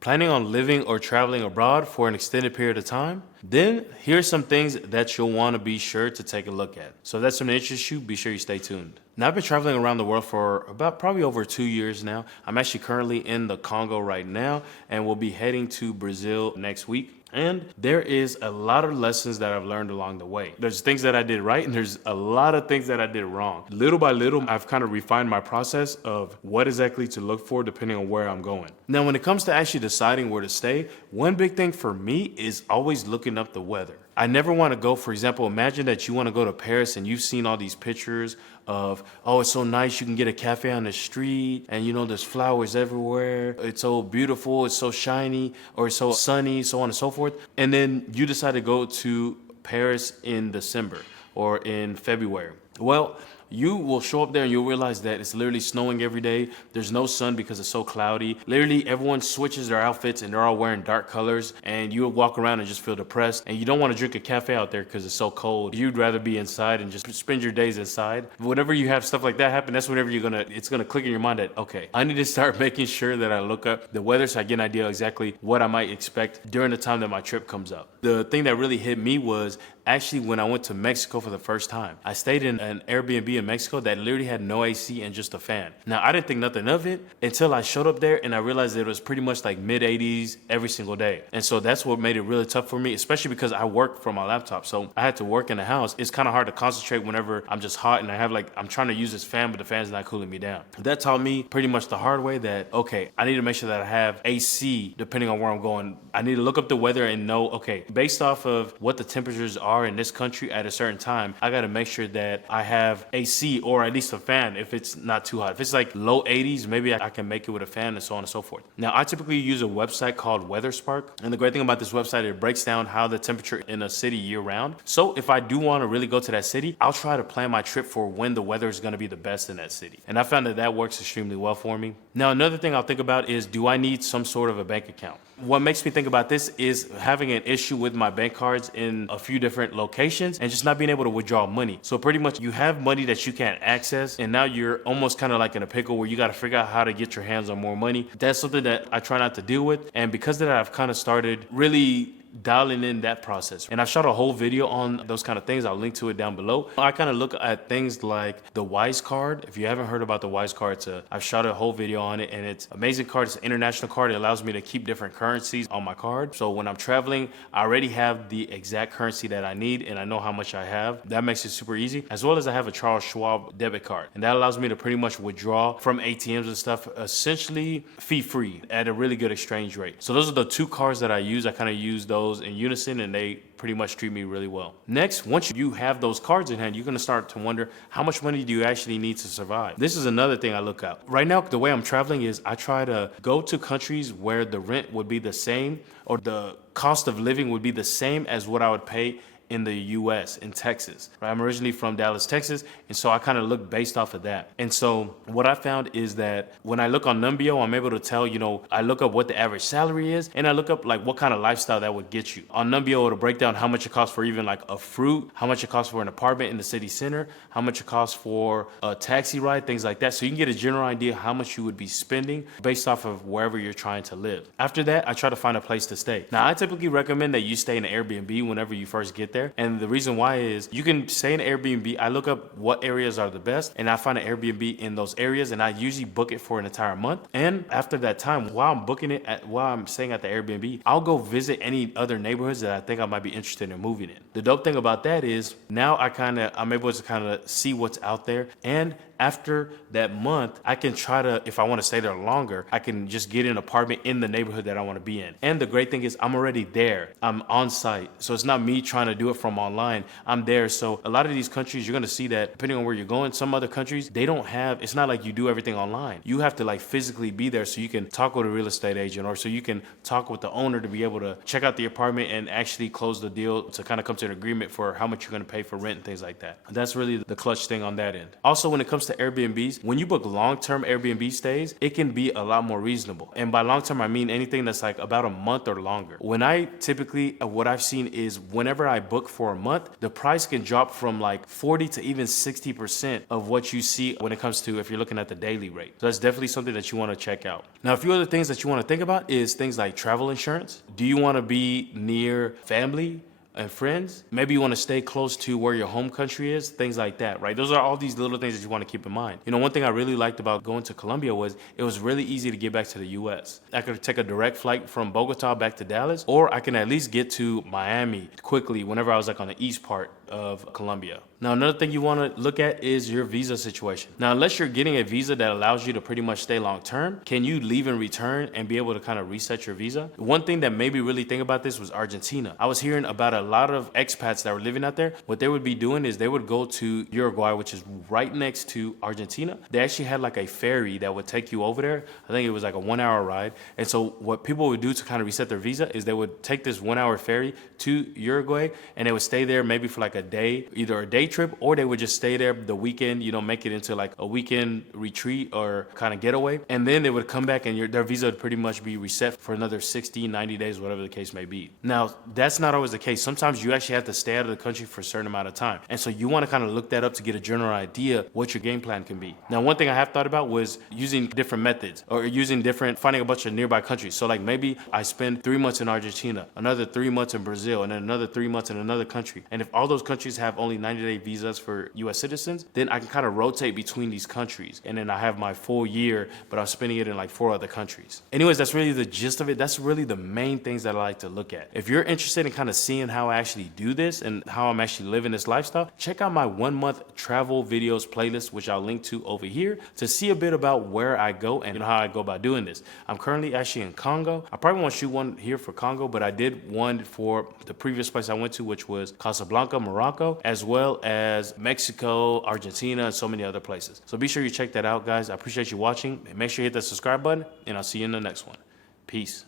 planning on living or traveling abroad for an extended period of time, then here's some things that you'll want to be sure to take a look at. So if that's something that interests you, be sure you stay tuned. Now, I've been traveling around the world for about probably over 2 years now. I'm actually currently in the Congo right now, and we'll be heading to Brazil next week. And there is a lot of lessons that I've learned along the way. There's things that I did right, and there's a lot of things that I did wrong. Little by little, I've kind of refined my process of what exactly to look for depending on where I'm going. Now, when it comes to actually deciding where to stay, one big thing for me is always looking up the weather. I never want to go, for example, imagine that you want to go to Paris and you've seen all these pictures of, oh, it's so nice, you can get a cafe on the street and there's flowers everywhere. It's so beautiful, it's so shiny, or it's so sunny, so on and so forth. And then you decide to go to Paris in December or in February. Well, you will show up there and you'll realize that it's literally snowing every day. There's no sun because it's so cloudy. Literally, everyone switches their outfits and they're all wearing dark colors, and you'll walk around and just feel depressed. And you don't want to drink a cafe out there because it's so cold. You'd rather be inside and just spend your days inside. Whenever you have stuff like that happen, that's whenever it's gonna click in your mind that, okay, I need to start making sure that I look up the weather so I get an idea exactly what I might expect during the time that my trip comes up. The thing that really hit me was actually when I went to Mexico for the first time. I stayed in an Airbnb in Mexico that literally had no AC and just a fan. Now, I didn't think nothing of it until I showed up there and I realized that it was pretty much like mid 80s every single day. And so that's what made it really tough for me, especially because I work from my laptop. So I had to work in the house. It's kind of hard to concentrate whenever I'm just hot and I'm trying to use this fan, but the fan's not cooling me down. That taught me pretty much the hard way that, okay, I need to make sure that I have AC depending on where I'm going. I need to look up the weather and know, okay, based off of what the temperatures are in this country at a certain time, I got to make sure that I have AC or at least a fan if it's not too hot. If it's like low 80s, maybe I can make it with a fan and so on and so forth. Now, I typically use a website called WeatherSpark. And the great thing about this website, it breaks down how the temperature in a city year round. So if I do want to really go to that city, I'll try to plan my trip for when the weather is going to be the best in that city. And I found that works extremely well for me. Now, another thing I'll think about is, do I need some sort of a bank account? What makes me think about this is having an issue with my bank cards in a few different locations and just not being able to withdraw money. So pretty much you have money that you can't access, and now you're almost kind of like in a pickle where you got to figure out how to get your hands on more money. That's something that I try not to deal with. And because of that, I've kind of started really dialing in that process. And I shot a whole video on those kind of things. I'll link to it down below. I kind of look at things like the Wise card. If you haven't heard about the Wise card, I've shot a whole video on it, and it's an amazing card. It's an international card. It allows me to keep different currencies on my card. So when I'm traveling, I already have the exact currency that I need, and I know how much I have. That makes it super easy. As well as I have a Charles Schwab debit card, and that allows me to pretty much withdraw from ATMs and stuff, essentially fee-free at a really good exchange rate. So those are the two cards that I use. I kind of use those in unison, and they pretty much treat me really well. Next, once you have those cards in hand, you're going to start to wonder, how much money do you actually need to survive? This is another thing I look at. Right now, the way I'm traveling is I try to go to countries where the rent would be the same, or the cost of living would be the same as what I would pay in the US, in Texas. Right? I'm originally from Dallas, Texas, and so I kind of look based off of that. And so what I found is that when I look on Numbeo, I'm able to tell, I look up what the average salary is, and I look up like what kind of lifestyle that would get you. On Numbeo, it'll break down how much it costs for even like a fruit, how much it costs for an apartment in the city center, how much it costs for a taxi ride, things like that. So you can get a general idea how much you would be spending based off of wherever you're trying to live. After that, I try to find a place to stay. Now, I typically recommend that you stay in an Airbnb whenever you first get there. And the reason why is you can stay in an Airbnb. I look up what areas are the best, and I find an Airbnb in those areas, and I usually book it for an entire month. And after that time, while I'm booking it, while I'm staying at the Airbnb, I'll go visit any other neighborhoods that I think I might be interested in moving in. The dope thing about that is now I'm able to kind of see what's out there, and after that month, I can try to, if I want to stay there longer, I can just get an apartment in the neighborhood that I want to be in. And the great thing is I'm already there. I'm on site. So it's not me trying to do it from online. I'm there. So a lot of these countries, you're going to see that depending on where you're going, some other countries, they don't have, it's not like you do everything online. You have to like physically be there so you can talk with a real estate agent, or so you can talk with the owner to be able to check out the apartment and actually close the deal to kind of come to an agreement for how much you're going to pay for rent and things like that. That's really the clutch thing on that end. Also, when it comes to to Airbnbs, when you book long-term Airbnb stays, it can be a lot more reasonable. And by long-term, I mean anything that's like about a month or longer. When I typically, what I've seen is whenever I book for a month, the price can drop from like 40 to even 60% of what you see when it comes to if you're looking at the daily rate. So that's definitely something that you want to check out. Now, a few other things that you want to think about is things like travel insurance. Do you want to be near family and friends? Maybe you want to stay close to where your home country is, things like that, right? Those are all these little things that you want to keep in mind. You know, one thing I really liked about going to Colombia was it was really easy to get back to the US. I could take a direct flight from Bogota back to Dallas, or I can at least get to Miami quickly whenever I was like on the east part of Colombia. Now, another thing you want to look at is your visa situation. Now, unless you're getting a visa that allows you to pretty much stay long term, can you leave and return and be able to kind of reset your visa? One thing that made me really think about this was Argentina. I was hearing about a lot of expats that were living out there. What they would be doing is they would go to Uruguay, which is right next to Argentina. They actually had like a ferry that would take you over there. I think it was like a 1 hour ride. And so what people would do to kind of reset their visa is they would take this 1 hour ferry to Uruguay, and they would stay there maybe for like a day, either a day trip, or they would just stay there the weekend, you know, make it into like a weekend retreat or kind of getaway. And then they would come back and their visa would pretty much be reset for another 60, 90 days, whatever the case may be. Now, that's not always the case. Sometimes you actually have to stay out of the country for a certain amount of time. And so you want to kind of look that up to get a general idea what your game plan can be. Now, one thing I have thought about was using different methods or finding a bunch of nearby countries. So like maybe I spend 3 months in Argentina, another 3 months in Brazil, and then another 3 months in another country. And if all those countries have only 90-day visas for US citizens, then I can kind of rotate between these countries. And then I have my full year, but I'm spending it in like 4 other countries. Anyways, that's really the gist of it. That's really the main things that I like to look at. If you're interested in kind of seeing how I actually do this and how I'm actually living this lifestyle, check out my 1 month travel videos playlist, which I'll link to over here to see a bit about where I go and how I go about doing this. I'm currently actually in Congo. I probably won't shoot one here for Congo, but I did one for the previous place I went to, which was Casablanca, Morocco, as well as Mexico, Argentina, and so many other places. So be sure you check that out, guys. I appreciate you watching. Make sure you hit that subscribe button, and I'll see you in the next one. Peace.